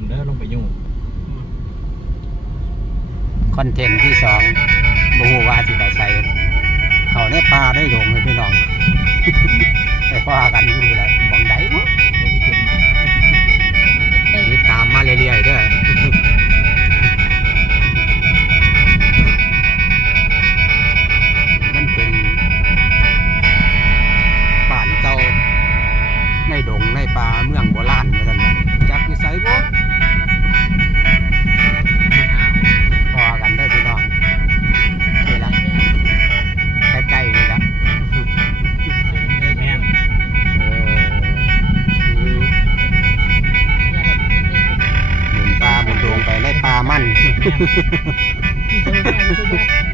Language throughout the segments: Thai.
ำเด้อลงไปยุ่งคอนเทนต์ที่สองบูวาสิไปใส่เขาในป่าได้หลงเลยพี่น้องไปฟ้ากันอยู่แหละมองไดบ่ติดตามมาเรื่อยๆเด้อมันเป็นป่านเก่าในดงในป่าเมืองโบราณเหมือนกันนะจากวิสัยบ่ มันใน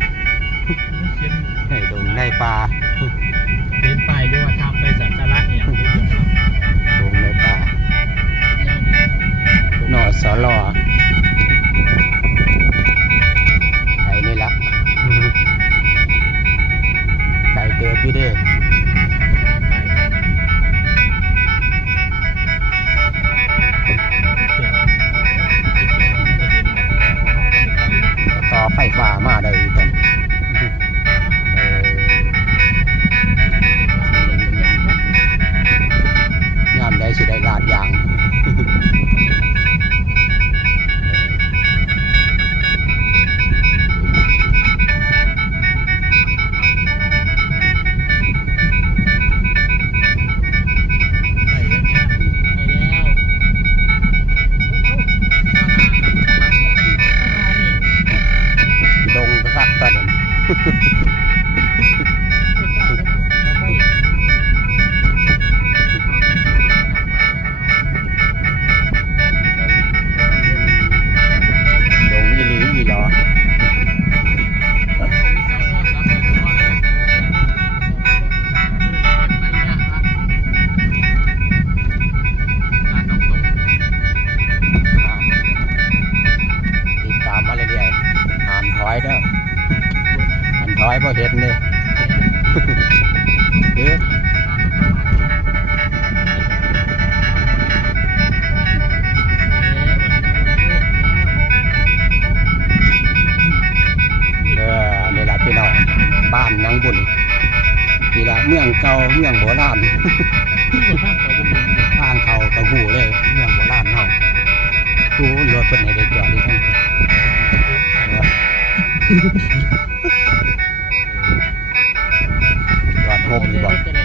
จอดโฮมดีกว่า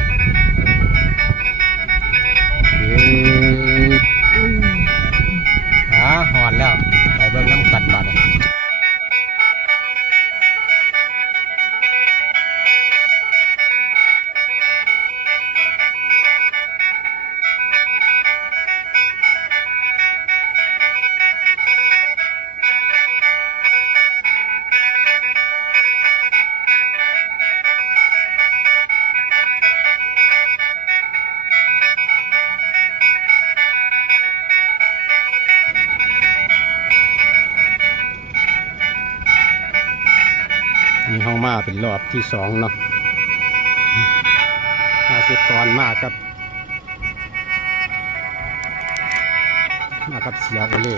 น้องมาเป็นรอบที่สองเนาะมาเสร็จก่อนมากับ มากับเสียโอเล่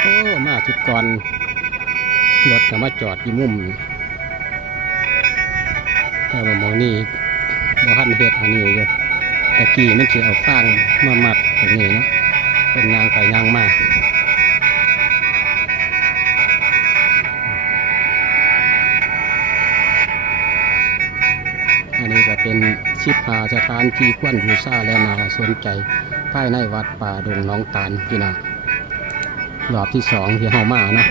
โอ้มาจุดก่อนรถก็มาจอดที่มุมนี่ แต่ว่ามองนี่บ่ทันเฮ็ดอันนี้อยู่ตะกี้มันสิเอาฟางมามัดตรงนี้เนาะเป็นยางไปยางมาอันนี้ก็เป็นชิปหาสถานที่ควรบูชาและนาสนใจภายในวัดป่าดงน้องตาลพี่น้องรอบที่สองที่เฮามาเนาะ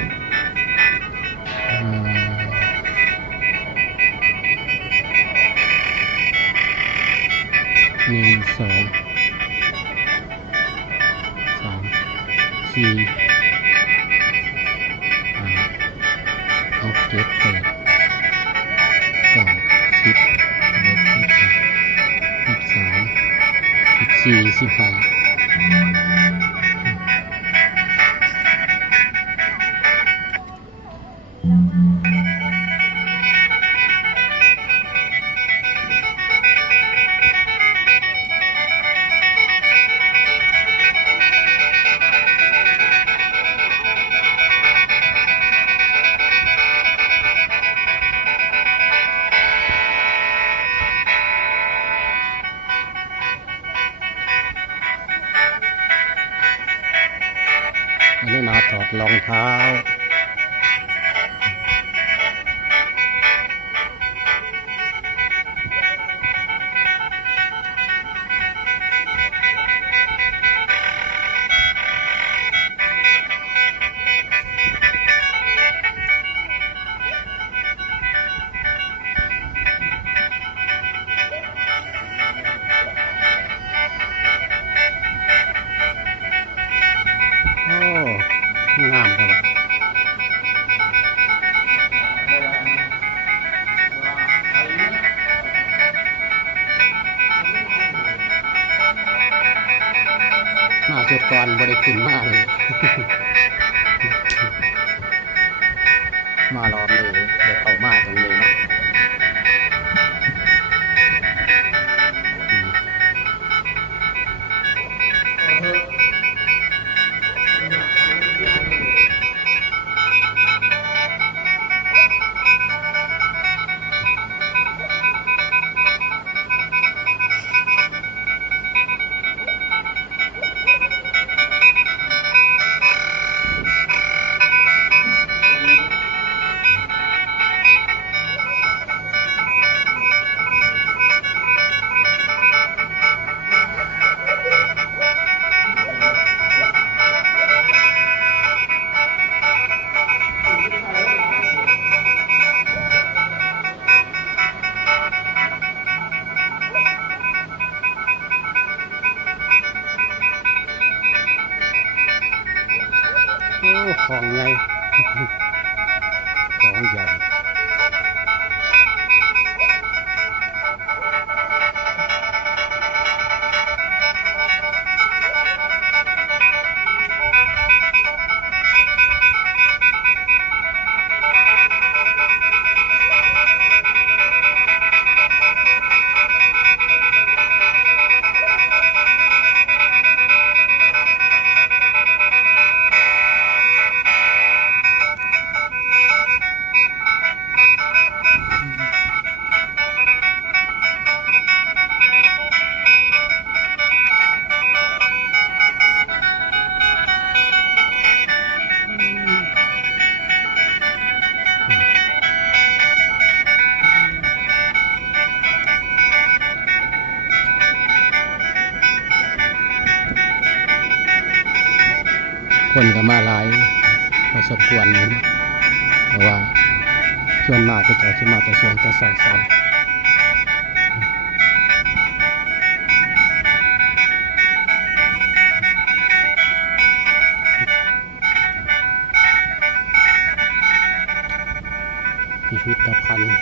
พิพิธภัณฑ์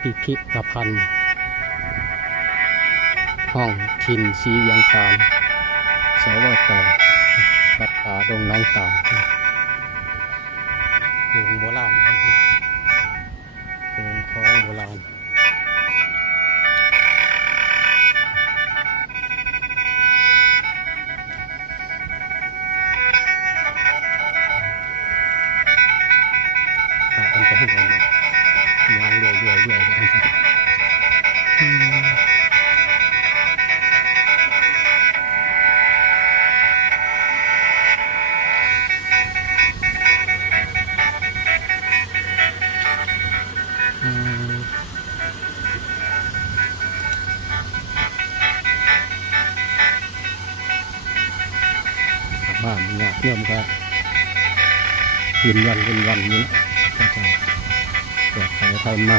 พิพิธภัณฑ์ ห้องทินสียังตามสวตวัดป่าดงน้องตาดงโบราณ นวันวินวันนี้นะก็จะปลอดภัยภัยมา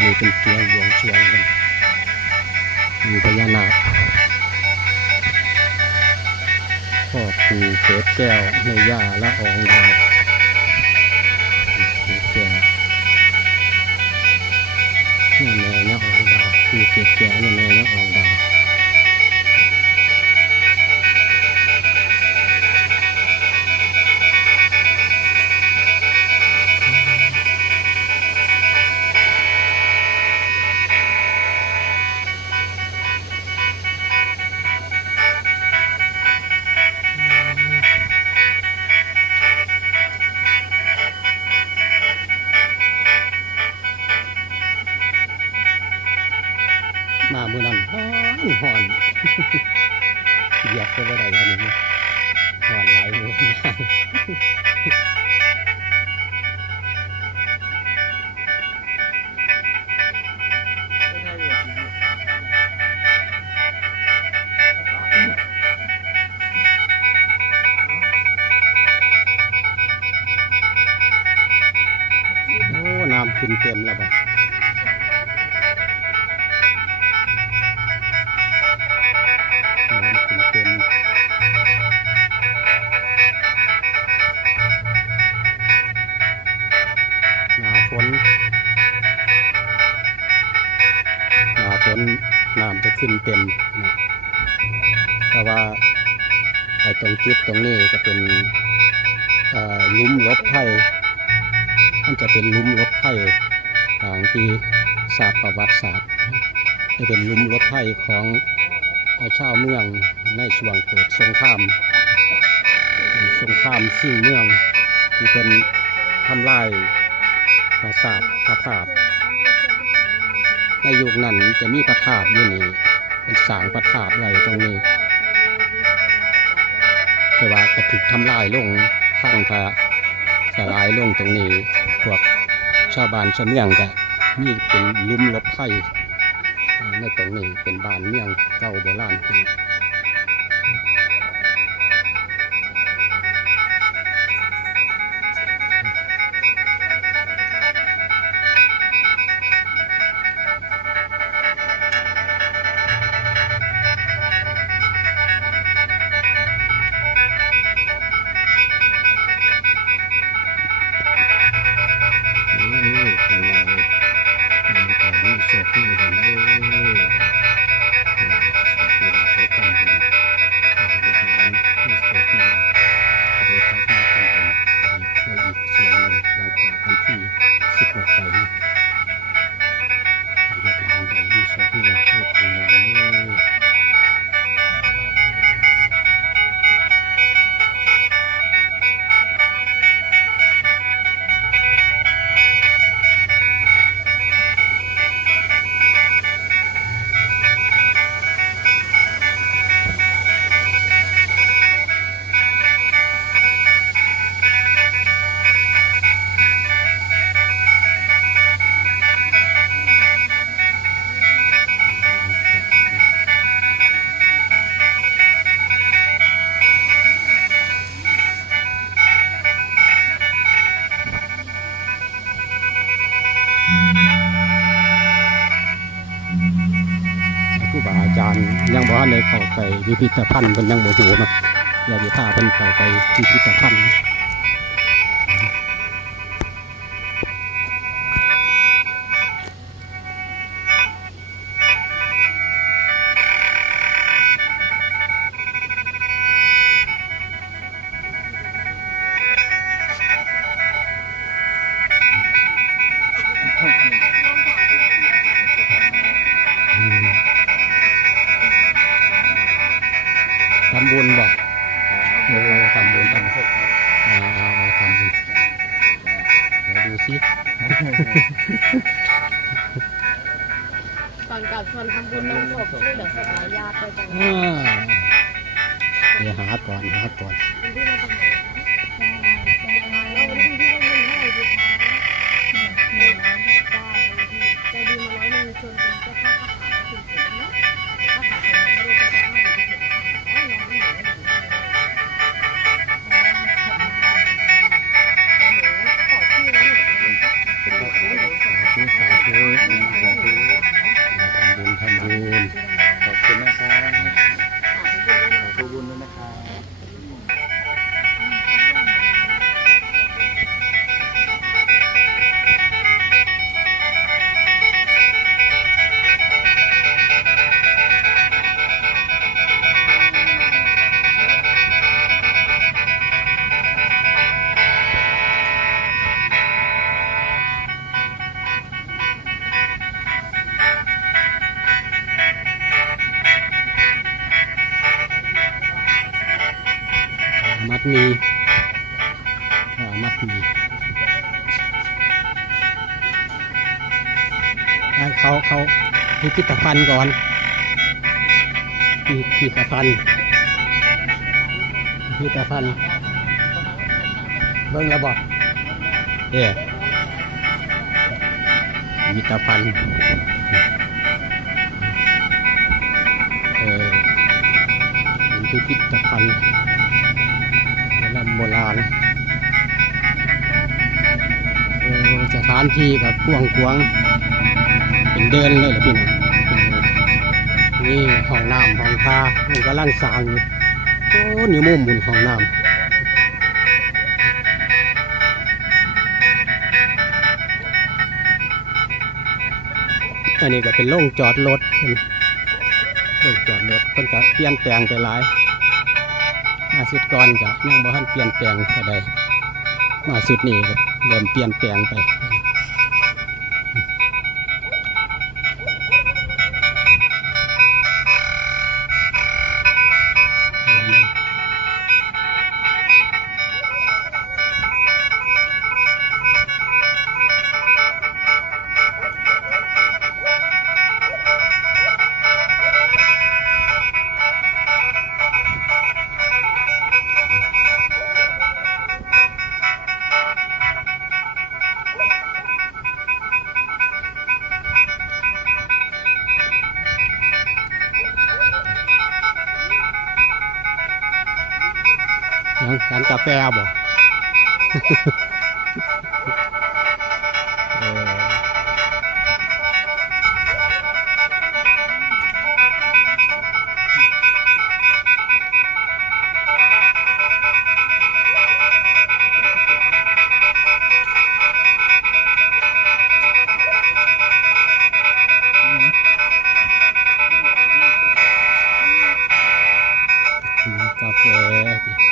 มีเป็นเตียงหลวงเชียงกันมีพญานาคพ่อปู่เกศแก้วในย่าและอองดาว ดาวปู่เกศแก้วเนี่ยแม่เนี่ยออกดาว อนหอนเหยียบก็ไม่ได้อันนี้หอนไหลายมือมา นน้ำจะขึ้นเต็มนะแต่ว่าไอ้ตรงจุดตรงนี้ก็เป็นเอ่มลบภัยมันจะเป็นลุ่มรถไฟทางที่ศาสตร์ประวัติศาสตร์จะเป็นลุ่มรถไฟของเอ่อชาวเมืองในช่วงเกิดสงครามสงครามสิ่งเมืองที่เป็นทำลายปราสาทพระธาตุ ในยุคนั้นจะมีประทาบอยู่นี่เป็นสางประทาตุไว้ตรงนี้แต่ว่าก็ถูกทำลายลงข้างทางสลายลงตรงนี้พวกชาวบ้านชาวเมืองก็มีเป็นลุ่มลบภัยเอ่อในตรงนี้เป็นบ้านเมืองเก่าโบราณ เข้าไปพิพิธภัณฑ์เพิ่นยังบ่ฮู้เนาะอยากสิพาเพิ่นเข้าไปพิพิธภัณฑ์ ทำบุญบ่โอ้ทำบุญทำบุญอ่าอ่าอ่าทำบุญเดี๋ยวดูสิก่อนกลับชวนทำบุญลงศพช่วยเหลือศพรายญาติด้วยกันอ่าเดี๋ยวหาก่อนหาก่อนวันที่เราทำบุญแล้ว เขาเขาพิพิธภัณฑ์ก่อนพิพิธภัณฑ์พิพิธภัณฑ์เบิ่งแล้วบอกเอ๊พิพิธภัณฑ์เออพิพิธภัณฑ์โบราณโบราณสถานที่กับกวางกวาง เป็นเดินเลยเหรอพี่น้องนี่ห้องน้ำห้องท่ามันกำลังสางอยู่โอ้นี่มุมบุญห้องน้ำอันนี้ก็เป็นโล่งจอดรถโล่งจอดรถคนก็เปลี่ยนแปลงไปหลายมาสุดก่อนก็ยังบ่ทันเปลี่ยนแปลงก็ได้มาสุดนี้ก็เริ่มเปลี่ยนแปลงไปานกาแฟบ่เอออืมกาแฟ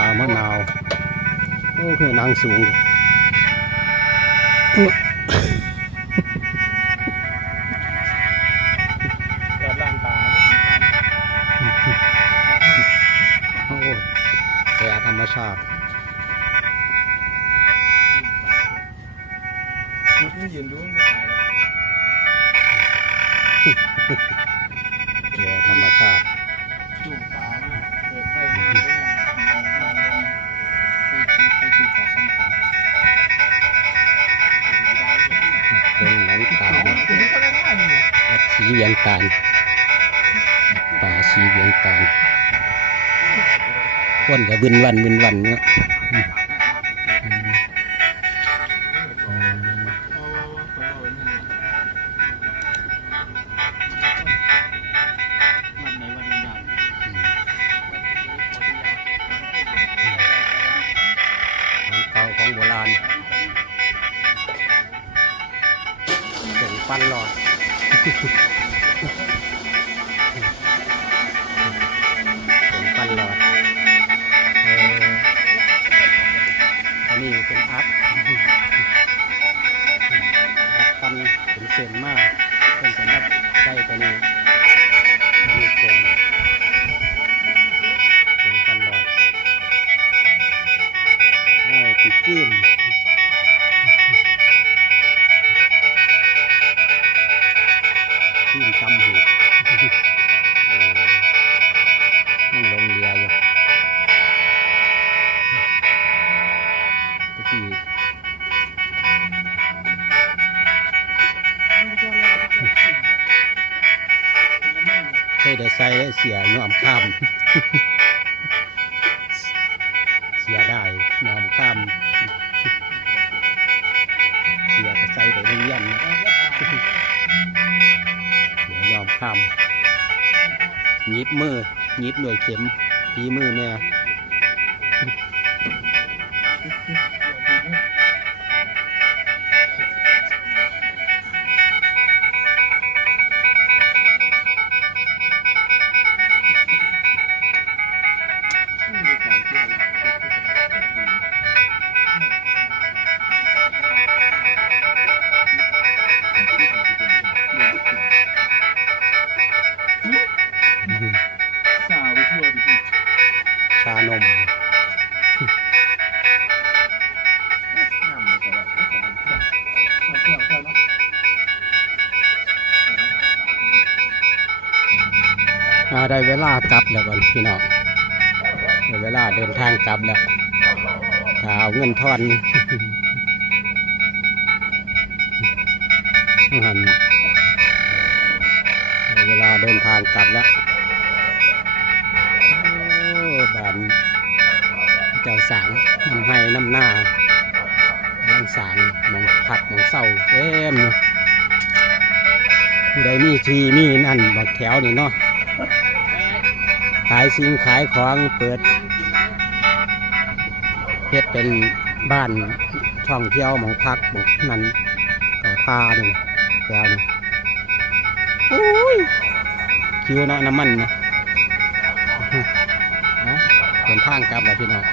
ามะนงชามะนาว โอเคนางสูงาลป่าสีเวียงตาลคนกับวินวันวินวันเนาะ เป็นมากเป็นสำหรับใส่ตัวนี้ ยนเดี๋ยวยอมข้ามยิบมือยิบหน่วยเข็มยีมือแม่ ได้เวลากลับแล้วก่อนพี่น้องได้เวลาเดินทางกลับแล้วถ้าเอาเงินทอนหันเวลาเดินทางกลับแล้วโอ้บานเจ้าสางน้ำให้น้ำหน้ากำสางหมองผักหมองเศร้าเต็มเลยผู้ใดมีทีมีนั่นบักแถวนี่เนาะายสิ่งขายของเปิดเฮ็ดเป็นบ้านท่องเที่ยวหมองพักหมองนั้นก็พานี่แถวนี่โอ้ยคิวเนาะน้ำมันนะเดินทางกลับแล้วพี่น้อง